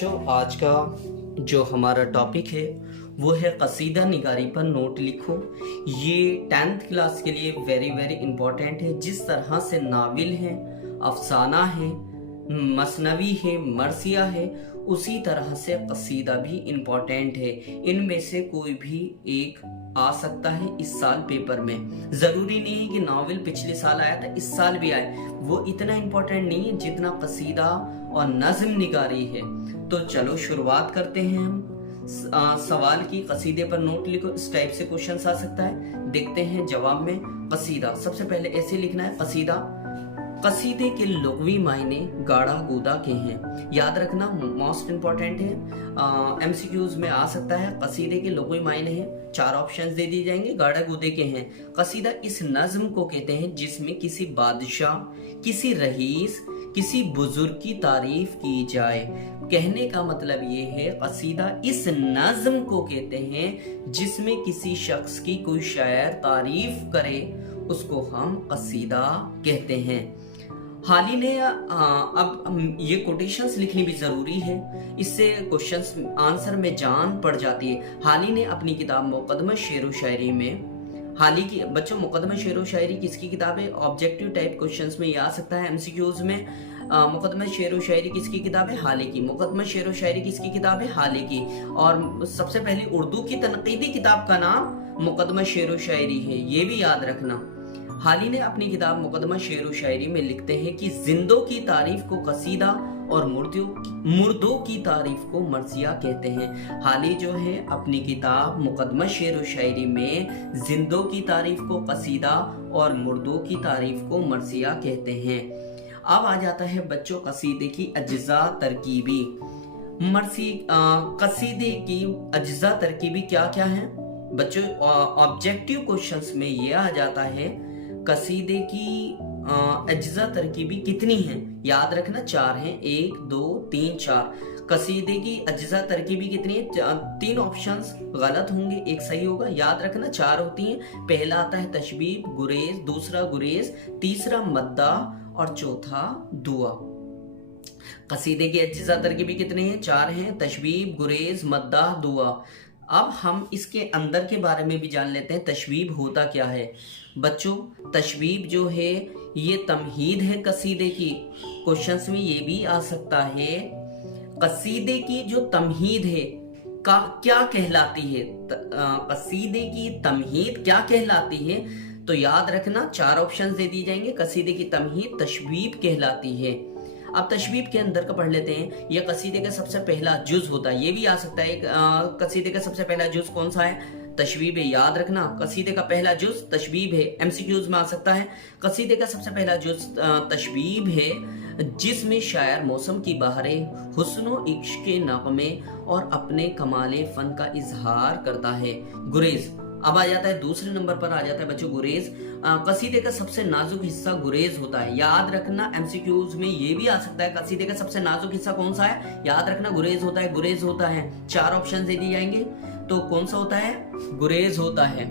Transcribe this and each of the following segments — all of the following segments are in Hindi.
बच्चों, आज का जो हमारा टॉपिक है वो है कसीदा निगारी पर नोट लिखो। ये 10th क्लास के लिए वेरी वेरी इंपॉर्टेंट है। जिस तरह से नाविल है, अफसाना है, मसनवी है, मरसिया है, उसी तरह से कसीदा भी इम्पोर्टेंट है। इनमें से कोई भी एक आ सकता है इस साल पेपर में। जरूरी नहीं है कि नावल पिछले साल आया था इस साल भी आए, वो इतना इम्पोर्टेंट नहीं है जितना कसीदा और नज्म निगारी है। तो चलो शुरुआत करते हैं हम सवाल की। कसीदे पर नोट लिखो, इस टाइप से क्वेश्चन आ सकता है। देखते हैं जवाब में। कसीदा सबसे पहले ऐसे लिखना है, कसीदा कसीदे के लुग़वी मायने गाढ़ा गूदा के हैं। याद रखना, मोस्ट इंपॉर्टेंट है, एमसीक्यूज में आ सकता है। कसीदे के लुग़वी मायने हैं, 4 ऑप्शंस दे दिए जाएंगे, गाढ़ा गूदे के हैं। कसीदा इस नज्म को कहते हैं जिसमें किसी बादशाह, किसी रईस, किसी बुजुर्ग की तारीफ की जाए। कहने का मतलब ये है, कसीदा इस नज्म को कहते हैं जिसमें किसी शख्स की कोई शायर तारीफ करे, उसको हम कसीदा कहते हैं। हाल ही ने अब ये कोटेशंस लिखनी भी जरूरी है, इससे क्वेश्चंस आंसर में जान पड़ जाती है। हाल ही ने अपनी किताब मुकदमा शेर व शायरी में, हाल ही की बच्चों मुकदमा शेर व शायरी किसकी किताब है? ऑब्जेक्टिव टाइप क्वेश्चंस में ये आ सकता है एमसीक्यूज में। मुकदमा शेर व शायरी किसकी किताब है? हाल ही की। मुकदमा शेर व शायरी किसकी किताब है? हाल ही की। और सबसे पहले उर्दू की तनकीदी किताब का नाम मुकदमा शेर व शायरी है, ये भी याद रखना। हाली ने अपनी किताब मुकदमा शेर व शायरी में लिखते हैं कि जिंदों की तारीफ को कसीदा और मुर्दों की तारीफ को मर्सिया कहते हैं। हाली जो है अपनी किताब मुकदमा शेर व शायरी में जिंदों की तारीफ को कसीदा और मुर्दों की तारीफ को मर्सिया कहते हैं। अब आ जाता है बच्चों कसीदे की अज्जा तरकीबी। कसीदे की अज्जा तरकीबी क्या क्या है बच्चों? ऑब्जेक्टिव क्वेश्चंस में ये आ जाता है, कसीदे की अज्जा तरकीबी कितनी हैं? याद रखना 4 हैं, 1 2 3 4। कसीदे की अज्जा तरकीबी कितनी है? 3 ऑप्शंस गलत होंगे, एक सही होगा। याद रखना 4 होती हैं। पहला आता है तशबीब, गुरेज, दूसरा गुरेज, तीसरा मद्दा और चौथा दुआ। कसीदे की अज्जा तरकीबी कितनी है? 4 हैं, तशबीब, गुरेज, मद्दा, दुआ। अब हम इसके अंदर के बारे में भी जान लेते हैं, तशबीब होता क्या है। बच्चों तशबीब जो है ये तमहीद है कसीदे की। क्वेश्चंस में ये भी आ सकता है, कसीदे की जो तमहीद है का क्या कहलाती है? कसीदे की तमहीद क्या कहलाती है? तो याद रखना 4 ऑप्शंस दे दिए जाएंगे। कसीदे की तमहीद तशबीब कहलाती है। अब तशबीब के अंदर का पढ़ लेते हैं। यह कसीदे का सबसे पहला जुज होता है, ये भी आ सकता है। कसीदे का सबसे पहला जुज कौन सा है? तशबीब है। याद रखना कसीदे का पहला जुज तशबीब है, एमसीक्यूज में आ सकता है। कसीदे का सबसे पहला जुज तशबीब है जिसमें शायर मौसम की बहारें, हुस्न इश्क के नगमे और अपने कमाले फन का इजहार करता है। गुरेज अब आ जाता है, दूसरे नंबर पर आ जाता है बच्चों गुरेज। कसीदे का सबसे नाजुक हिस्सा गुरेज होता है। याद रखना एमसीक्यूज में ये भी आ सकता है, कसीदे का सबसे नाजुक हिस्सा कौन सा है? याद रखना गुरेज होता है, गुरेज होता है। 4 ऑप्शन दे दिए जाएंगे, तो कौन सा होता है? गुरेज होता है।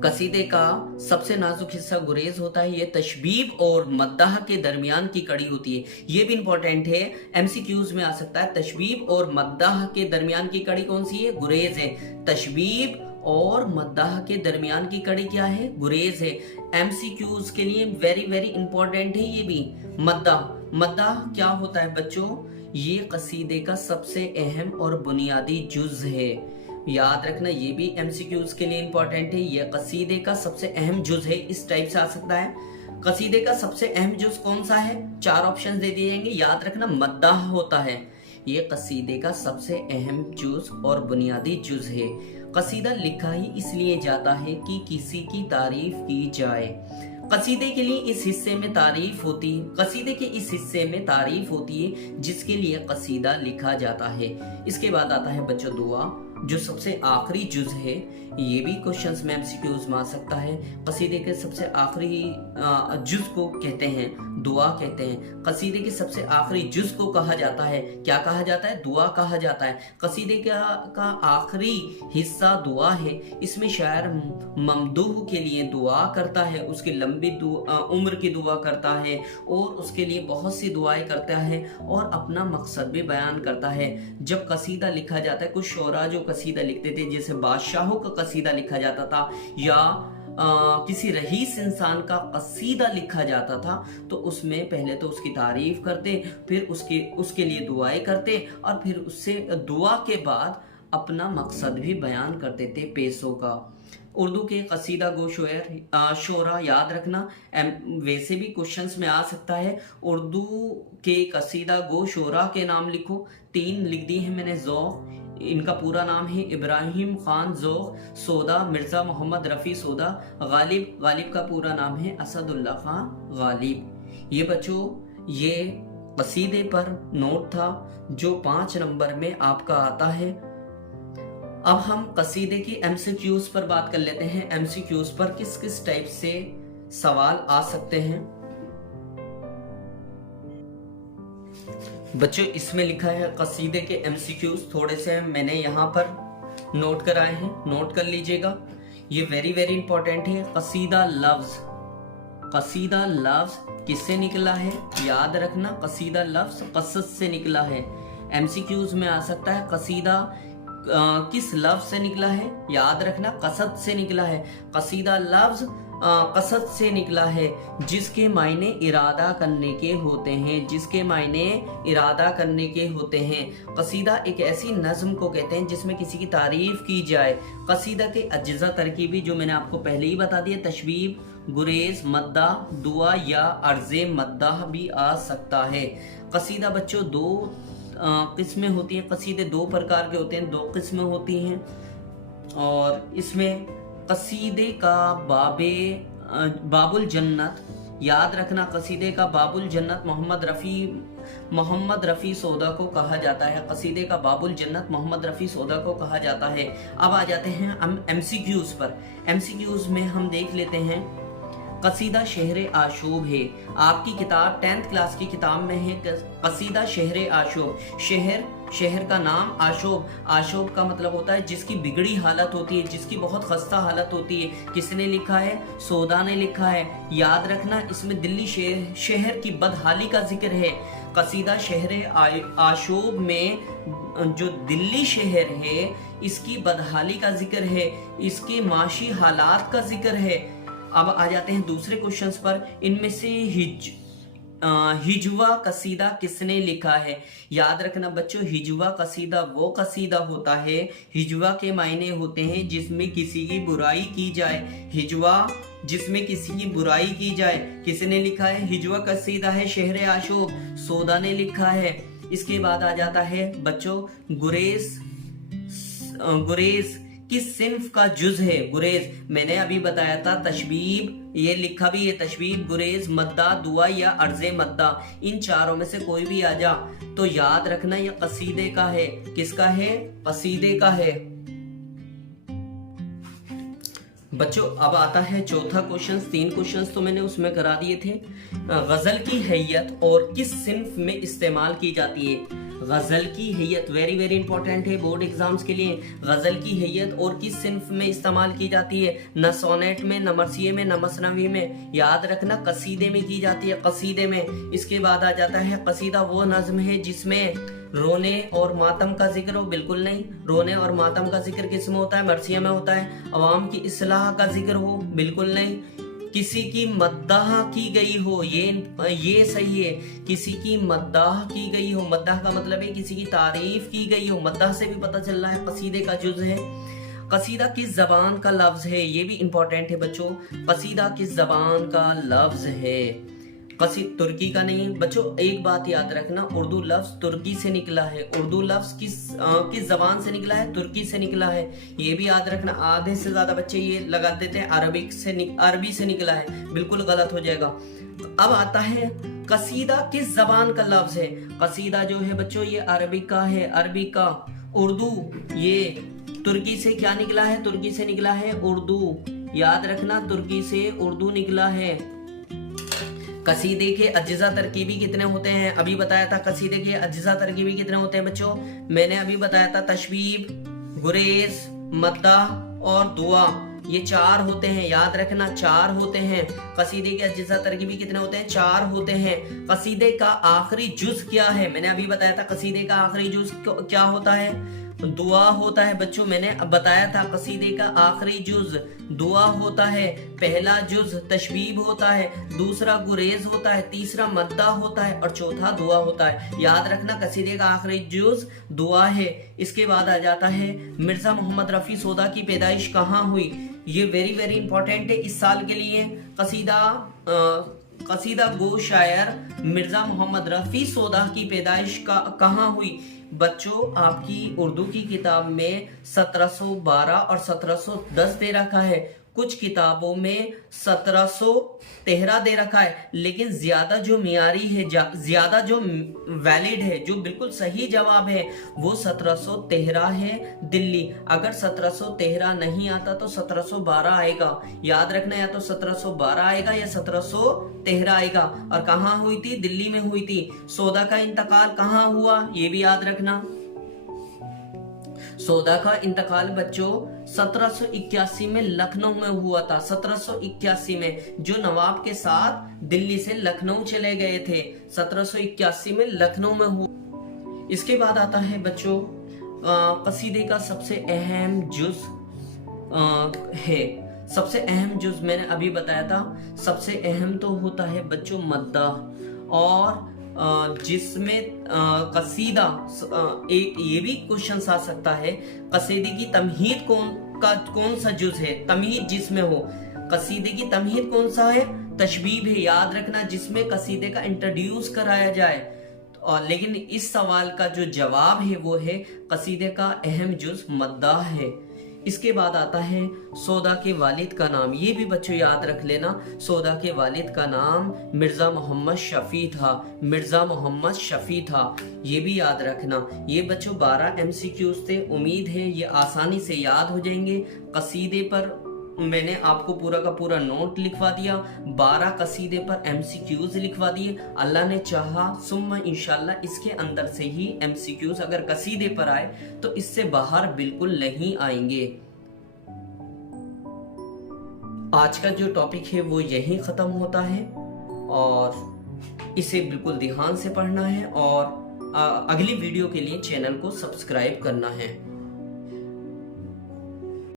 कसीदे का सबसे नाजुक हिस्सा गुरेज होता है। ये तशबीब और मद्दाह के दरमियान की कड़ी होती है, ये भी इंपॉर्टेंट है, एमसीक्यूज में आ सकता है। तशबीब और मद्दाह के दरमियान की कड़ी कौन सी है? गुरेज है। तशबीब और मद्दाह के दरमियान की कड़ी क्या है? गुरेज है। एमसीक्यूज के लिए वेरी वेरी इंपॉर्टेंट है ये भी। मद्दाह क्या होता है बच्चों? ये कसीदे का सबसे अहम और बुनियादी जुज है। याद रखना ये भी एमसीक्यूज के लिए इंपॉर्टेंट है। यह कसीदे का सबसे अहम जुज है, इस टाइप से आ सकता है। कसीदे का सबसे अहम जुज कौन सा है? 4 ऑप्शन दे दिए जाएंगे। याद रखना मद्दाह होता है। यह कसीदे का सबसे अहम जुज और बुनियादी जुज है। कसीदा लिखा ही इसलिए जाता है कि किसी की तारीफ की जाए। कसीदे के लिए इस हिस्से में तारीफ होती है, कसीदे के इस हिस्से में तारीफ होती है जिसके लिए कसीदा लिखा जाता है। इसके बाद आता है बच्चों दुआ। जो सबसे आखिरी जुज है, ये भी क्वेश्चंस में एमसीक्यूज में आ सकता है। कसीदे के सबसे आखिरी जुज को कहते हैं दुआ कहते हैं। कसीदे के सबसे आखिरी जुज को कहा जाता है, क्या कहा जाता है? दुआ कहा जाता है। कसीदे का आखिरी हिस्सा दुआ है। इसमें शायर ममदूह के लिए दुआ करता है, उसकी लंबी उम्र की दुआ करता है और उसके लिए बहुत सी दुआएं करता है और अपना मकसद भी बयान करता है। जब कसीदा लिखा जाता है, कुछ शोरा जो कसीदा लिखते थे, जैसे बादशाहों का कसीदा लिखा जाता था या किसी रईस इंसान का कसीदा लिखा जाता था, तो उसमें पहले तो उसकी तारीफ करते, फिर उसके लिए दुआएं करते और फिर उससे दुआ के बाद अपना मकसद भी बयान करते थे पैसों का। उर्दू के कसीदा गो शोरा याद रखना, वैसे भी क्वेश्चंस में आ सकता है। उर्दू के कसीदा गो शोरा के नाम लिखो, 3 लिख दी है मैंने। ज़ौक़, इनका पूरा नाम है इब्राहिम खान ज़ौक़। सौदा, मिर्ज़ा मोहम्मद रफ़ी सौदा। गालिब का पूरा नाम है असदुल्ला खान गालिब। ये बच्चों ये कसीदे पर नोट था जो 5 नंबर में आपका आता है। अब हम कसीदे की एमसीक्यूज पर बात कर लेते हैं। एमसीक्यूज पर किस किस टाइप से सवाल आ सकते हैं। बच्चों इसमें लिखा है कसीदे के एमसीक्यूज, थोड़े से मैंने यहाँ पर नोट कराए हैं, नोट कर लीजिएगा। ये वेरी वेरी इंपॉर्टेंट है। कसीदा लफ्ज किससे निकला है? याद रखना, कसीदा लफ्ज कसद से निकला है। एमसीक्यूज में आ सकता है कसीदा किस लफ्ज से निकला है? याद रखना, कसद से निकला है। कसीदा लफ्ज कसद से निकला है, जिसके मायने इरादा करने के होते हैं, जिसके मायने इरादा करने के होते हैं। कसीदा एक ऐसी नज्म को कहते हैं जिसमें किसी की तारीफ की जाए। कसीदा के अज्जा तरकीबी जो मैंने आपको पहले ही बता दिया, तशबीब, गुरेज, मद्दा, दुआ या अर्ज़े मद्दा भी आ सकता है। कसीदा बच्चों 2 किस्में होती हैं। कसीदे 2 प्रकार के होते हैं, 2 किस्में होती हैं। और इसमें कसीदे का बाबुल जन्नत, याद रखना, कसीदे का बाबुल जन्नत मोहम्मद रफ़ी सौदा को कहा जाता है। कसीदे का बाबुल जन्नत मोहम्मद रफ़ी सौदा को कहा जाता है। अब आ जाते हैं हम एमसीक्यूज पर। एमसीक्यूज में हम देख लेते हैं कसीदा शहर आशूब है। आपकी किताब 10th क्लास की किताब में है कसीदा शहर आशूब। शहर का नाम आशूब का मतलब होता है जिसकी बिगड़ी हालत होती है, जिसकी बहुत खस्ता हालत होती है। किसने लिखा है? सौदा ने लिखा है। याद रखना, इसमें दिल्ली शहर की बदहाली का जिक्र है। कसीदा शहर आशूब में जो दिल्ली शहर है इसकी बदहाली का जिक्र है, इसके माशी हालात का जिक्र है। अब आ जाते हैं दूसरे क्वेश्चंस पर। इनमें से हिजवा कसीदा किसने लिखा है? याद रखना बच्चों, हिजवा कसीदा वो कसीदा होता है, हिजवा के मायने होते हैं जिसमें किसी की बुराई की जाए। हिजवा जिसमें किसी की बुराई की जाए। किसने लिखा है? हिजवा कसीदा है शहर आशूब, सौदा ने लिखा है। इसके बाद आ जाता है बच्चों गुरेज किस सिन्फ का जुज है? गुरेज मैंने अभी बताया था, तशबीब, ये लिखा भी है तशबीब, गुरेज, मद्दा, दुआ या अर्ज़े मद्दा, इन चारों में से कोई भी आ जा तो याद रखना ये कसीदे का है। किसका है? कसीदे का है। बच्चों अब आता है चौथा क्वेश्चन। 3 क्वेश्चन तो मैंने उसमें करा दिए थे। गजल की हैयत और किस सिन्फ में इस्तेमाल की जाती है? गजल की हैयत वेरी वेरी इंपॉर्टेंट है बोर्ड एग्जाम्स के लिए। गजल की हैयत और किस सिन्फ में इस्तेमाल की जाती है? न सोनेट में, न मरसिये में, न मसनवी में। याद रखना कसीदे में की जाती है, कसीदे में। इसके बाद आ जाता है कसीदा वो नज्म है जिसमें रोने और मातम का जिक्र हो? बिल्कुल नहीं। रोने और मातम का जिक्र किस में होता है? मरसिया में होता है। अवाम की इस्लाह का जिक्र हो? बिल्कुल नहीं। किसी की मद्दाह की गई हो, ये सही है। किसी की मद्दाह की गई हो, मद्दाह का मतलब है किसी की तारीफ की गई हो। मद्दाह से भी पता चल रहा है कसीदे का जुज है। कसीदा किस जबान का लफ्ज है? ये भी इंपॉर्टेंट है बच्चों। कसीदा किस जबान का लफ्ज है? तुर्की का नहीं बच्चों। एक बात याद रखना, उर्दू लफ्ज तुर्की से निकला है। उर्दू लफ्ज किस जबान से निकला है? तुर्की से निकला है। ये भी याद रखना। आधे से ज्यादा बच्चे ये लगा देते हैं अरबी से निकला है, बिल्कुल गलत हो जाएगा। अब आता है कसीदा किस जबान का लफ्ज है? कसीदा जो है बच्चों ये अरबी का है, अरबी का। उर्दू ये तुर्की से क्या निकला है? तुर्की से निकला है उर्दू। याद रखना, तुर्की से उर्दू निकला है। कसीदे के अज्जा तरकीबी कितने होते हैं? अभी बताया था कसीदे के अज्जा तरकीबी कितने होते हैं बच्चों? मैंने अभी बताया था तशबीब, गुरेज, मद्दाह और दुआ, ये 4 होते हैं। याद रखना 4 होते हैं। कसीदे के अज्जा तरकीबी कितने होते हैं? 4 होते हैं। कसीदे का आखिरी जुज क्या है? मैंने अभी बताया था कसीदे का आखिरी जुज क्या होता है? दुआ होता है बच्चों। मैंने अब बताया था कसीदे का आखिरी जुज दुआ होता है। पहला जुज तशबीब होता है, दूसरा गुरेज होता है, तीसरा मद्दा होता है और चौथा दुआ होता है। याद रखना कसीदे का आखिरी जुज दुआ है। इसके बाद आ जाता है मिर्जा मोहम्मद रफी सोदा की पैदाइश कहाँ हुई? ये वेरी वेरी इंपॉर्टेंट है इस साल के लिए। कसीदा गो शायर मिर्जा मोहम्मद रफी सोदा की पैदाइश कहाँ हुई? बच्चों आपकी उर्दू की किताब में 1712 और 1710 दे रखा है। कुछ किताबों में 1713 दे रखा है, लेकिन ज्यादा जो मियारी है, ज्यादा जो वैलिड है, जो बिल्कुल सही जवाब है वो 1713 है दिल्ली। अगर 1713 नहीं आता तो 1712 आएगा। याद रखना, या तो 1712 आएगा या 1713 आएगा। और कहाँ हुई थी? दिल्ली में हुई थी। सोदा का इंतकाल कहाँ हुआ? ये भी याद रखना। सोदा का इंतकाल बच्चों 1781 में लखनऊ में हुआ था। 1781 में जो नवाब के साथ दिल्ली से लखनऊ चले गए थे, 1781 में लखनऊ में हुआ। इसके बाद आता है बच्चों कसीदे का सबसे अहम जुज है। सबसे अहम जुज मैंने अभी बताया था। सबसे अहम तो होता है बच्चों मद्दा, और जिसमें कसीदा एक ये भी क्वेश्चन आ सकता है, कसीदे की तमहीद कौन सा जुज है? तमहीद जिसमें हो। कसीदे की तमहीद कौन सा है? तशबीब है। याद रखना, जिसमें कसीदे का इंट्रोड्यूस कराया जाए। और लेकिन इस सवाल का जो जवाब है वो है कसीदे का अहम जुज मद्दाह है। इसके बाद आता है सोदा के वालिद का नाम। ये भी बच्चों याद रख लेना, सोदा के वालिद का नाम मिर्जा मोहम्मद शफी था। मिर्जा मोहम्मद शफी था, ये भी याद रखना। ये बच्चों 12 MCQs थे। उम्मीद है ये आसानी से याद हो जाएंगे। कसीदे पर मैंने आपको पूरा का पूरा नोट लिखवा दिया, 12 कसीदे पर MCQs लिखवा दिए। अल्लाह ने चाहा सुम्मा इंशाल्लाह इसके अंदर से ही MCQs अगर कसीदे पर आए तो इससे बाहर बिल्कुल नहीं आएंगे। आज का जो टॉपिक है वो यहीं खत्म होता है, और इसे बिल्कुल ध्यान से पढ़ना है, और अगली वीडियो के लिए चैनल को सब्सक्राइब करना है।